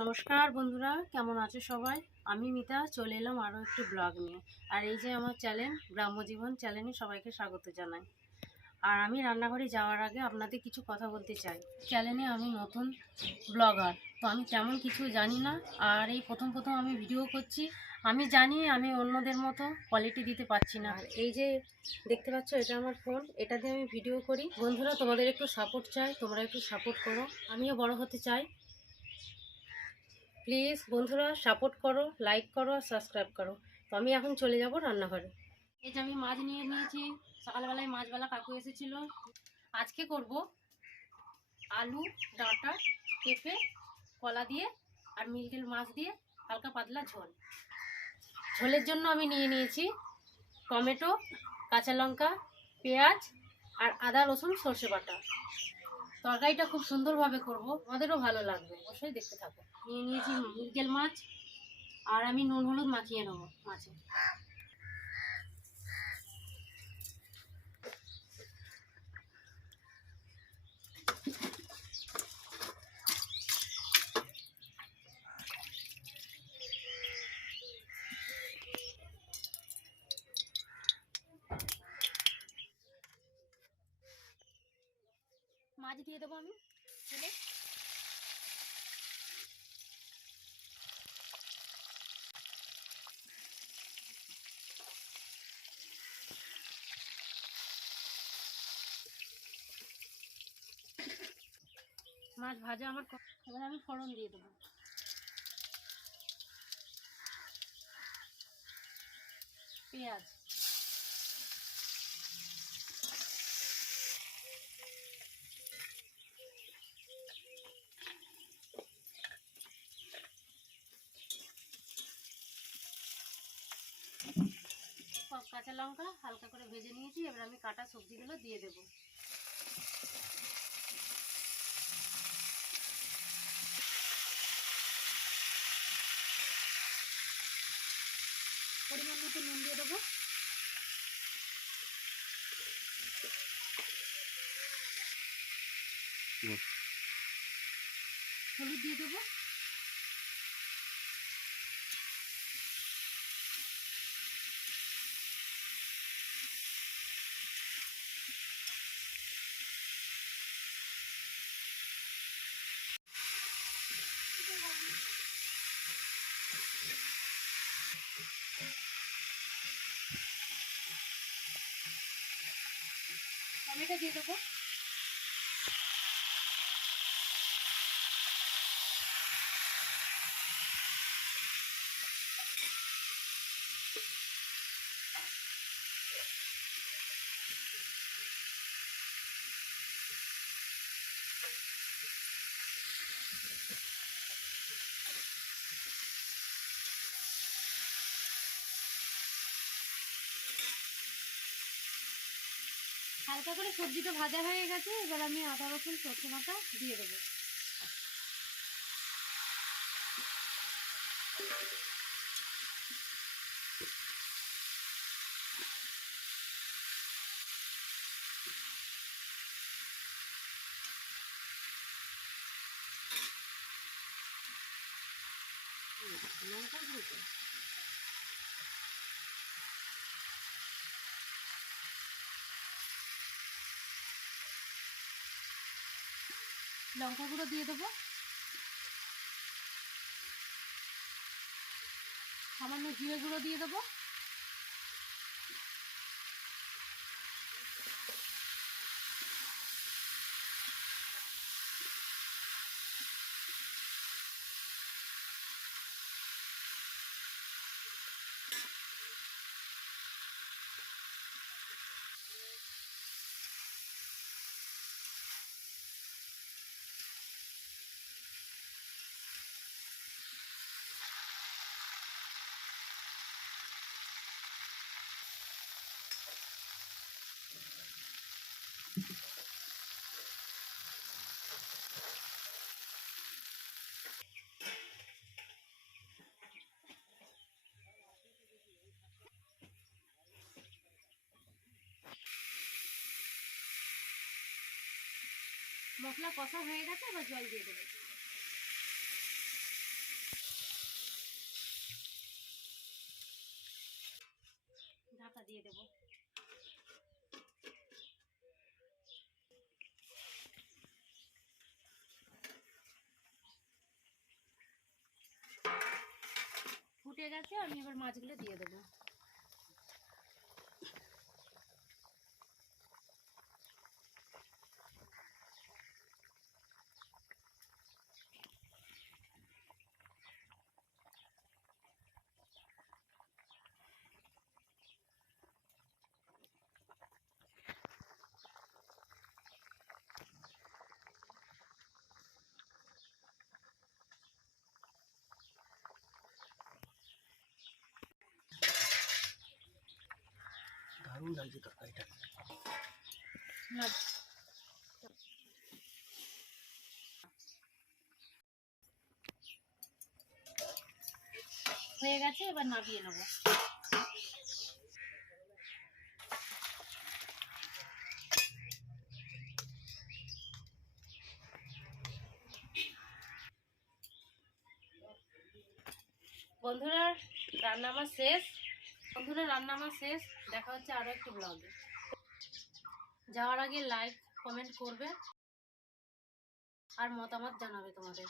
নমস্কার বন্ধুরা, কেমন আছো সবাই? আমি মিতা চলে এলাম আরও একটি ব্লগ নিয়ে। আর এই যে আমার চ্যানেল গ্রাম্যজীবন চ্যানেলে সবাইকে স্বাগত জানাই। আর আমি রান্নাঘরে যাওয়ার আগে আপনাদের কিছু কথা বলতে চাই। চ্যানেলে আমি নতুন ব্লগার, তো আমি তেমন কিছু জানি না। আর এই প্রথম আমি ভিডিও করছি। আমি জানি আমি অন্যদের মতো কোয়ালিটি দিতে পারছি না। আর এই যে দেখতে পাচ্ছ, এটা আমার ফোন, এটা দিয়ে আমি ভিডিও করি। বন্ধুরা, তোমাদের একটু সাপোর্ট চাই, তোমরা একটু সাপোর্ট করো। আমিও বড় হতে চাই। প্লিজ বন্ধুরা সাপোর্ট করো, লাইক করো আর সাবস্ক্রাইব করো। তো আমি এখন চলে যাব রান্নাঘরে। এই যে আমি মাছ নিয়ে নিয়েছি। সকালবেলায় মাছবেলা কাকু এসেছিল। আজকে করব আলু, ডাঁটা, পেঁপে, কলা দিয়ে আর মৃগেল মাছ দিয়ে হালকা পাতলা ঝোল। ঝোলের জন্য আমি নিয়ে নিয়েছি টমেটো, কাঁচা লঙ্কা, পেঁয়াজ আর আদা রসুন সর্ষে বাটা। তরকারিটা খুব সুন্দরভাবে করব, আমাদেরও ভালো লাগবে, অবশ্যই দেখতে থাকো। নিয়ে নিয়েছি মৃগেল মাছ, আর আমি নুন হলুদ মাখিয়ে নেবো মাছে। মাছ দিয়ে দেবো আমি তেলে। মাছ ভাজা আমার, এবার আমি ফোড়ন দিয়ে দেবো। পেঁয়াজ, কাঁচা লঙ্কা হালকা করে ভেজে নিয়েছি। এবার আমি কাটা সবজিগুলো দিয়ে দেবো। পরিমাণ মতো নুন দিয়ে দেবো। হলুদ দিয়ে দেবো। টমেটো দিয়ে দেবো। হালকা করে সবজিটা ভাজা হয়ে গেছে। এবার আমি আদা রসুন সর্ষে বাটা দিয়ে দেবো। লঙ্কা গুঁড়ো, লঙ্কা গুঁড়ো দিয়ে দেবো। সামান্য জিরে গুঁড়ো দিয়ে দেবো। মশলা কষা হয়ে গেছে, এবার জল দিয়ে দেবো। দিয়ে দেবো। ফুটে গেছে, আমি এবার মাছগুলো দিয়ে দেবো। দারুণ লাগছে তরকারিটা। হয়ে গেছে, এবার নামিয়ে নেবো। বন্ধুরা রান্না আমার শেষ। দেখা হচ্ছে আরো একটি ব্লগে। যাওয়ার আগে লাইক কমেন্ট করবে আর মতামত জানাবে তোমাদের।